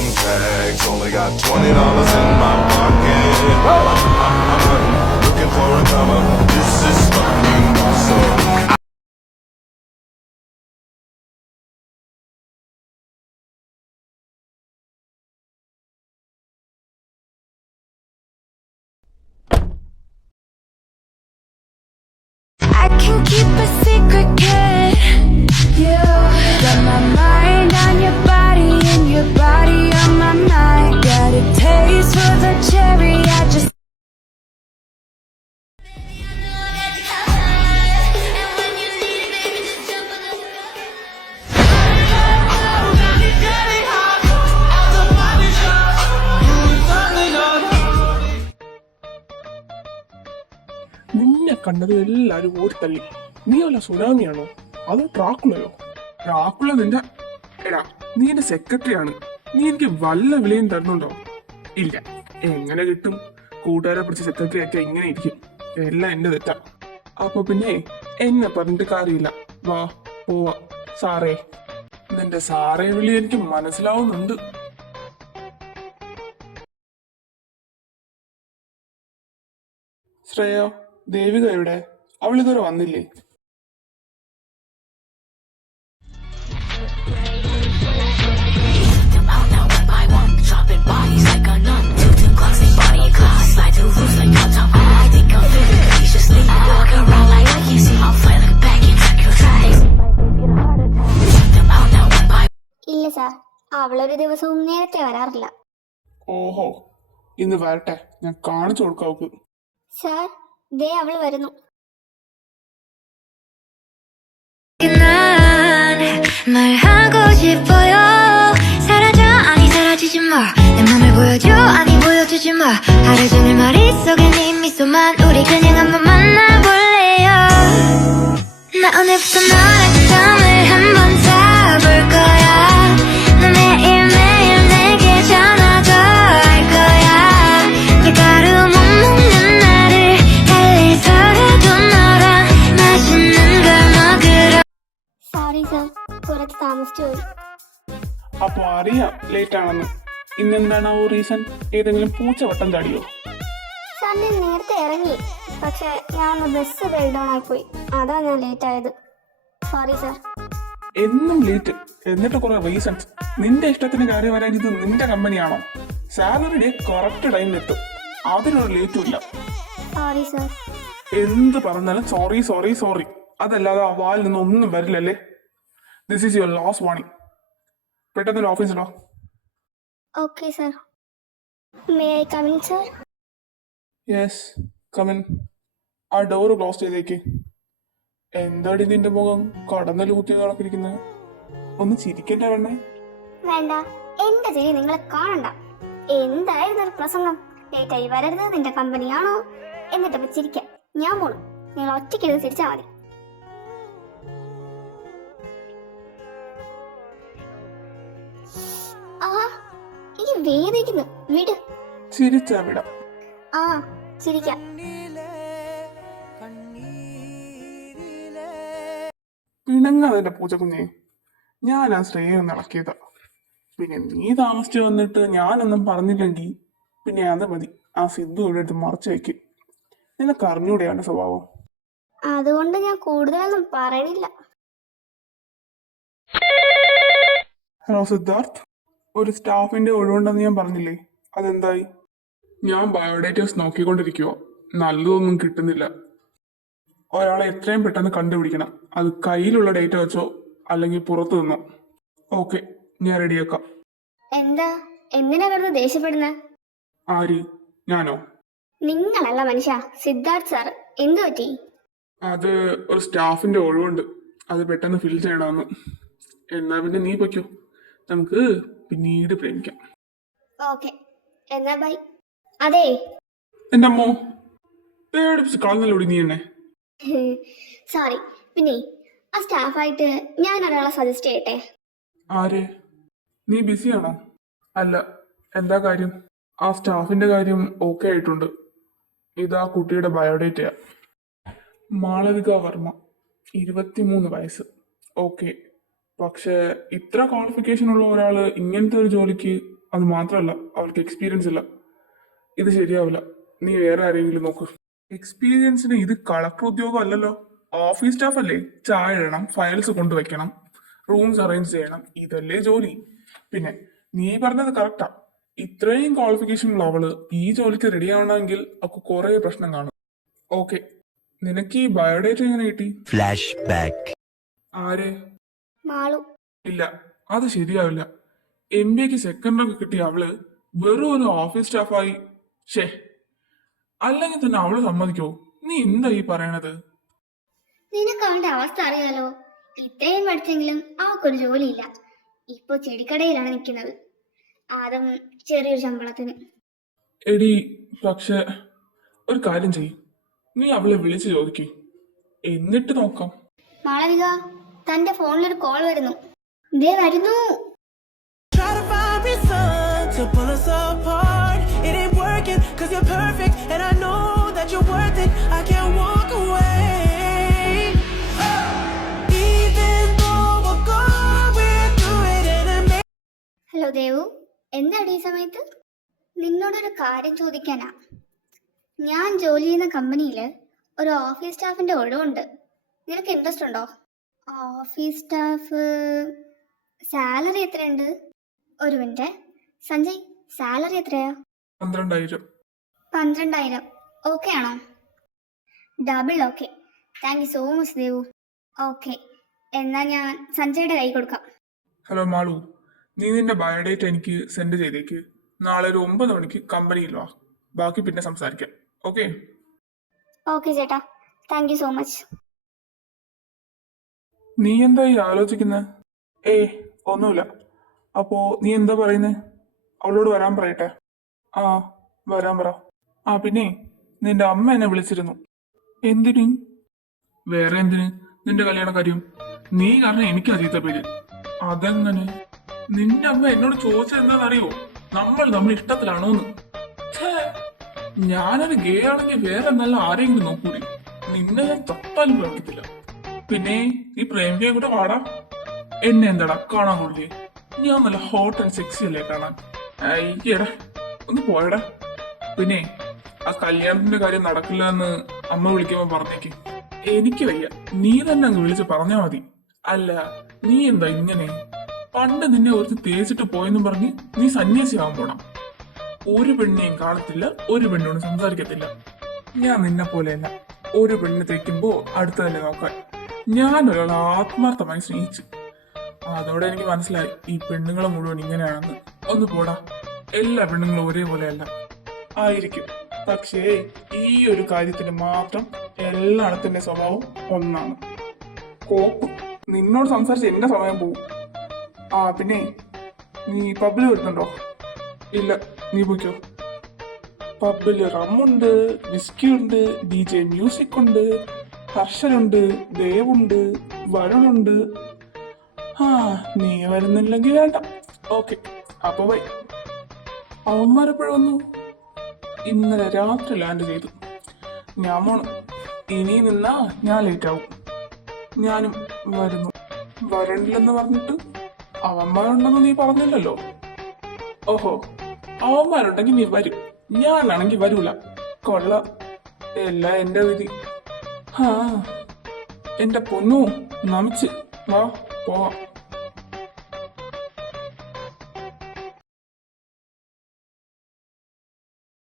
income tax. Only got $20 in my pocket. I'm looking for a come up. This is fucking awesome. I can keep a secret, kid. You got my mind on your body and your body on my mind. Got a taste for the cherry. I just നിന്നെ കണ്ടത് എല്ലാരും ഓടിത്തള്ളി. നീ വല്ല സുനാമിയാണോ അതോ ട്രാക്കുളയോ? ട്രാക്കുള നിന്റെ എടാ, നീ എന്റെ സെക്രട്ടറി ആണ്. നീ എനിക്ക് വല്ല വിലയും തരുന്നുണ്ടോ? ഇല്ല. എങ്ങനെ കിട്ടും? കൂട്ടുകാരെ പിടിച്ച് സെക്രട്ടറി ഒക്കെ ഇങ്ങനെ ഇരിക്കും. എല്ലാം എന്റെ തെറ്റാ. അപ്പൊ പിന്നെ എന്നെ പറഞ്ഞിട്ട് കാര്യമില്ല. വാ പോവാ. സാറേ, നിന്റെ സാറേ വിളി എനിക്ക് മനസ്സിലാവുന്നുണ്ട്. ശ്രേയ, ദേവിക എവിടെ? അവളിതുവരെ വന്നില്ലേ? ഇല്ല സാർ, അവളൊരു ദിവസവും നേരത്തെ വരാറില്ല. ഓഹോ, ഇന്ന് വരട്ടെ, ഞാൻ കാണിച്ചു കൊടുക്കാം അവക്ക്. സാർ, ദേ അവൾ വരുന്നു. 말하고 싶어요. 사라져 아니 사라지지 마. 내 맘을 보여줘 아니 보여주지 마. 하루 종일 머릿속에 네 미소만. 우리 그냥 한번 만나볼래요. 나 오늘부터 너랑 잠을 한번 자볼 거야. 너 매일매일 내게 전화도 할 거야. 밀가루 못 먹는 나를 달래서라도 너랑 맛있는 걸 먹으러. സോറി സാർ, കുറച്ച് താമസിച്ചു പോയി. അപ്പൊ അറിയാം ലേറ്റ് ആണെന്ന്. ഇന്നെന്താണ് റീസൺ? ഏതെങ്കിലും പൂച്ച വട്ടം ചാടിയോ? സാർ, ഞാൻ നേരത്തെ ഇറങ്ങി, പക്ഷെ ഞാൻ ഒന്ന് ബസ് ബ്രേക്ക് ഡൗൺ ആയിപ്പോയി. അതാ ഞാൻ ലേറ്റ് ആയത്. Sorry sir. എന്നും ലേറ്റ്, എന്നിട്ട് കുറെ റീസൺസ്. നിന്റെ ഇഷ്ടത്തിന് കാര്യം വരാൻ ഇത് നിന്റെ കമ്പനിയാണോ? സാലറി ഡേ കറക്റ്റ് ടൈമിൽ എത്തും, അതിനൊരു ലേറ്റും ഇല്ല. Sorry sir. എന്ത് പറഞ്ഞാലും സോറി സോറി സോറി, അതല്ലാതെ ആ വാലിൽ നിന്ന് ഒന്നും വരില്ലല്ലേ? This is your last warning. പെട്ടെന്ന് ഓഫീസിലോ. Okay sir. May I come in sir? Yes, come in. ആ ഡോറ് ക്ലോസ് ചെയ്തേക്ക്. എന്താടി നിന്റെ മുഖം കടന്നൽ കുത്തി നടക്കിരിക്കുന്നത്? ഒന്ന് ചിരിക്കട്ടെ വേണ്ടേ? വേണ്ട, എന്റെ ചിരി നിങ്ങളെ കാണണ്ട. എന്തായിരുന്നു ഒരു പ്രസംഗം? ലേറ്റ് ആയി വരരുത്, നിന്റെ കമ്പനിയാണോ? എന്നിട്ട് ചിരിക്കാം. ഞാൻ പോണു, നിങ്ങൾ ഒറ്റയ്ക്ക് ഇരുന്ന് ചിരിച്ചാൽ മതി. ആ, എനിക്ക് വേദനിക്കുന്നു. വിട്. ചിരിച്ചാ വിടാം. ആ, ചിരിക്കാം. പിണങ്ങാതെ പൂച്ചക്കുഞ്ഞെ, ഞാൻ ആ ശ്രേയ ഒന്ന് ഇളക്കിയതാ. പിന്നെ നീ താമസിച്ചു വന്നിട്ട് ഞാനൊന്നും പറഞ്ഞില്ലെങ്കിൽ പിന്നെ അത് മതി. ആ സിദ്ധു ഇവിടെ എടുത്ത് മറച്ചു വയ്ക്കും. നിനക്ക് അറിഞ്ഞൂടെയാണ് സ്വഭാവം. അതുകൊണ്ട് ഞാൻ കൂടുതലൊന്നും പറയണില്ല. ഹലോ സിദ്ധാർത്ഥ്, ഒരു സ്റ്റാഫിന്റെ ഒഴിവുണ്ടെന്ന് ഞാൻ പറഞ്ഞില്ലേ, അതെന്തായി? ഞാൻ ബയോഡേറ്റാസ് നോക്കിക്കൊണ്ടിരിക്കുവോ, നല്ലതൊന്നും കിട്ടുന്നില്ല. ഒരാളെ എത്രയും പെട്ടെന്ന് കണ്ടുപിടിക്കണം. അത് കയ്യിലുള്ള ഡേറ്റ വെച്ചോ അല്ലെങ്കിൽ പുറത്തു നിന്നോ. ഓക്കെ, ഞാൻ റെഡിയാക്കാം. എന്താ, എന്തിനാ വെറുതെ ദേഷ്യപ്പെടുന്നത്? ആര്? ഞാനോ? നിങ്ങളല്ല മനുഷ്യ, സിദ്ധാർത്ഥ് സാർ. എന്തു പറ്റി? അത് ഒരു സ്റ്റാഫിന്റെ ഒഴിവുണ്ട്, അത് പെട്ടെന്ന് ഫിൽ ചെയ്യണമെന്ന്. എന്നാ പിന്നെ നീ പൊയ്ക്കോ, നമുക്ക് പിന്നീട് പ്രേമിക്കാം. ഓക്കെ, എന്നാ ബൈ. അതെ, എന്റെ അമ്മോ, പേടിപ്പിച്ച് കളഞ്ഞല്ലോടി നീ എന്നെ. സോറി. പിന്നെ ആ സ്റ്റാഫായിട്ട് ഞാൻ ഒരാളെ സജസ്റ്റ് ചെയ്യട്ടെ? ആര്? നീ ബിസിയാണോ? അല്ല, എന്താ കാര്യം? ആ സ്റ്റാഫിന്റെ കാര്യം ഓക്കെ ആയിട്ടുണ്ട്. ഇതാ കുട്ടിയുടെ ബയോഡേറ്റയാ. മാളവിക വർമ്മ, 23 വയസ്സ്. ഓക്കെ, പക്ഷെ ഇത്ര ക്വാളിഫിക്കേഷൻ ഉള്ള ഒരാള് ഇങ്ങനത്തെ ഒരു ജോലിക്ക് അത് മാത്രമല്ല അവൾക്ക് എക്സ്പീരിയൻസ് ഇല്ല. ഇത് ശരിയാവില്ല. നീ വേറെ ആരെങ്കിലും നോക്ക്. എക്സ്പീരിയൻസിന് ഇത് കളക്ടർ ഉദ്യോഗം അല്ലല്ലോ. ഓഫീസ് സ്റ്റാഫ് അല്ലേ? ചായ ഇടണം, ഫയൽസ് കൊണ്ടുവയ്ക്കണം, റൂംസ് അറേഞ്ച് ചെയ്യണം, ഇതല്ലേ ജോലി. പിന്നെ നീ പറഞ്ഞത് കറക്റ്റാ. ഇത്രയും ക്വാളിഫിക്കേഷൻ ഉള്ള അവള് ഈ ജോലിക്ക് റെഡി ആവണമെങ്കിൽ അവൾക്ക് കുറെ പ്രശ്നം കാണും. ഓക്കെ, നിനക്ക് ഈ ബയോഡേറ്റ എങ്ങനെ കിട്ടി? Flashback. ആരെ? മാളു. ഇല്ല, അത് ശരിയാവില്ല. MBAക്ക് സെക്കൻഡ് റാങ്ക് കിട്ടിയ അവള് വെറും ഒരു ഓഫീസ് സ്റ്റാഫായി. ഷേ, അല്ലെങ്കിൽ തന്നെ അവള് സമ്മതിക്കോ? നീ എന്താ ഈ പറയണത്? നിനക്ക് അവന്റെ അവസ്ഥ അറിയാലോ. ഇത്രയും പഠിച്ചെങ്കിലും അവൾക്കൊരു ജോലിയില്ല. ഇപ്പൊ ചെടിക്കടയിലാണ് നിൽക്കുന്നത്, അതും ചെറിയൊരു ശമ്പളത്തിന്. എടി, പക്ഷെ ഒരു കാര്യം ചെയ്യ്, നീ അവളെ വിളിച്ചു ചോദിക്കേ, എന്നിട്ട് നോക്കാം. മാളവിക, തന്റെ ഫോണിലൊരു കോൾ വരുന്നു. ദേ വരുന്നു. Try to find reason to pull us apart. It ain't working cause you're perfect and I know that you're worth it. I can't walk away. Even though we're going through it and it hello Devu, എന്താണ് ഈ സമയത്ത്? നിന്നോടൊരു കാര്യം ചോദിക്കാനാ. ഞാൻ ജോലി ചെയ്യുന്ന കമ്പനിയിൽ ഒരു ഓഫീസ് സ്റ്റാഫിന്റെ ഒഴിവുണ്ട്. നിനക്ക് ഇൻട്രസ്റ്റ് ഉണ്ടോ? ഓഫീസ് സ്റ്റാഫ് സാലറി എത്രയുണ്ട്? ഒരു മിനിറ്റ് സഞ്ജയ്, സാലറി എത്രയാ? 12,000. 12,000 ഓക്കെ ആണോ? Double okay. Thank you so much Devu. Okay, എന്നാൽ ഞാൻ സഞ്ജയുടെ കൈ കൊടുക്കാം. ഹലോ മാളു, നീ നിന്റെ ബയോഡേറ്റ എനിക്ക് സെൻഡ് ചെയ്തേക്ക്. നാളെ ഒരു 9 മണിക്ക് കമ്പനിയിൽ വാ. ബാക്കി പിന്നെ സംസാരിക്കാം. ഓക്കെ? ഓക്കെ ചേട്ടാ, താങ്ക് യു സോ മച്ച്. നീ എന്താ ഈ ആലോചിക്കുന്നത്? ഒന്നുമില്ല. അപ്പോ നീ എന്താ പറയുന്നേ? അവളോട് വരാൻ പറയട്ടെ? ആ, വരാൻ പറ. ആ പിന്നെ നിന്റെ അമ്മ എന്നെ വിളിച്ചിരുന്നു. എന്തിന്? വേറെ എന്തിന്? നിന്റെ കല്യാണ കാര്യം. നീ കാരണം എനിക്ക് ചീത്ത പേര്. അതെങ്ങനെ? നിന്റെ അമ്മ എന്നോട് ചോദിച്ചത് എന്താണെന്നറിയോ? നമ്മൾ ഇഷ്ടത്തിലാണോന്ന്. ഛേ, ഞാനൊരു ഗേ ആണെങ്കിൽ വേറെ നല്ല ആരെങ്കിലും നോക്കൂടി. നിന്നെ ഞാൻ തൊട്ടാലും പ്രവർത്തിക്കില്ല. പിന്നെ ഈ പ്രേമികയെ കൂടെ പാടാ. എന്നെ എന്താടാ കാണാൻ കൊള്ളില്ലേ? ഞാൻ നല്ല ഹോട്ട് ആൻഡ് സെക്സി അല്ലേ കാണാൻ? അയ്യടാ, ഒന്ന് പോയടാ. പിന്നെ ആ കല്യാണത്തിന്റെ കാര്യം നടക്കില്ല എന്ന് അമ്മ വിളിക്കുമ്പോ പറഞ്ഞേക്ക്. എനിക്ക് വയ്യ, നീ തന്നെ അങ്ങ് വിളിച്ച് പറഞ്ഞാ മതി. അല്ല, നീ എന്താ ഇങ്ങനെ? പണ്ട് നിന്നെ ഒരുത്ത് തേച്ചിട്ട് പോയെന്നും പറഞ്ഞ് നീ സന്യാസിയാവാൻ പോണം. ഒരു പെണ്ണിനെയും കാണത്തില്ല, ഒരു പെണ്ണോട് സംസാരിക്കത്തില്ല. ഞാൻ നിന്നെ പോലെയല്ല. ഒരു പെണ്ണിനെ തേക്കുമ്പോ അടുത്ത തന്നെ നോക്കാൻ. ഞാൻ ഒരാളെ ആത്മാർത്ഥമായി സ്നേഹിച്ചു. അതോടെ എനിക്ക് മനസ്സിലായി ഈ പെണ്ണുങ്ങളെ മുഴുവൻ ഇങ്ങനെയാണെന്ന്. ഒന്ന് പോടാ. എല്ലാ പെണ്ണുങ്ങളും ഒരേപോലെയല്ല. ആയിരിക്കും, പക്ഷേ ഈ ഒരു കാര്യത്തിന് മാത്രം എല്ലായിടത്തിന്റെ സ്വഭാവം ഒന്നാണ്. കോപ്പും. നിന്നോട് സംസാരിച്ച് എന്റെ സമയം പോവും. ആ പിന്നെ നീ പബ്ബിൽ വരുന്നുണ്ടോ? ഇല്ല, നീ പോയിക്കോ. പബ്ബില് റമ്മുണ്ട്, വിസ്കി ഉണ്ട്, DJ മ്യൂസിക് ഉണ്ട്, ഹർഷനുണ്ട്, ദേവുണ്ട്, വരുണുണ്ട്. ആ, നീ വരുന്നില്ലെങ്കിൽ വേണ്ട. ഓക്കെ, അപ്പൊ ബൈ. അവന്മാരെപ്പോഴും വന്നു? ഇന്നലെ രാത്രി ലാൻഡ് ചെയ്തു. ഞാൻ പോണം. ഇനി നിന്നാ ഞാൻ ലേറ്റ് ആവും. ഞാനും വരുന്നു. വരണ്ടില്ലെന്ന് പറഞ്ഞിട്ട് അവന്മാരുണ്ടെന്ന് നീ പറഞ്ഞില്ലല്ലോ. ഓഹോ, അവന്മാരുണ്ടെങ്കിൽ നീ വരും, ഞാനാണെങ്കിൽ വരൂല. കൊള്ള, എല്ലാം എന്റെ വിധി. എന്റെ പൊന്നു നമിച്ച് വാ, പോവാം.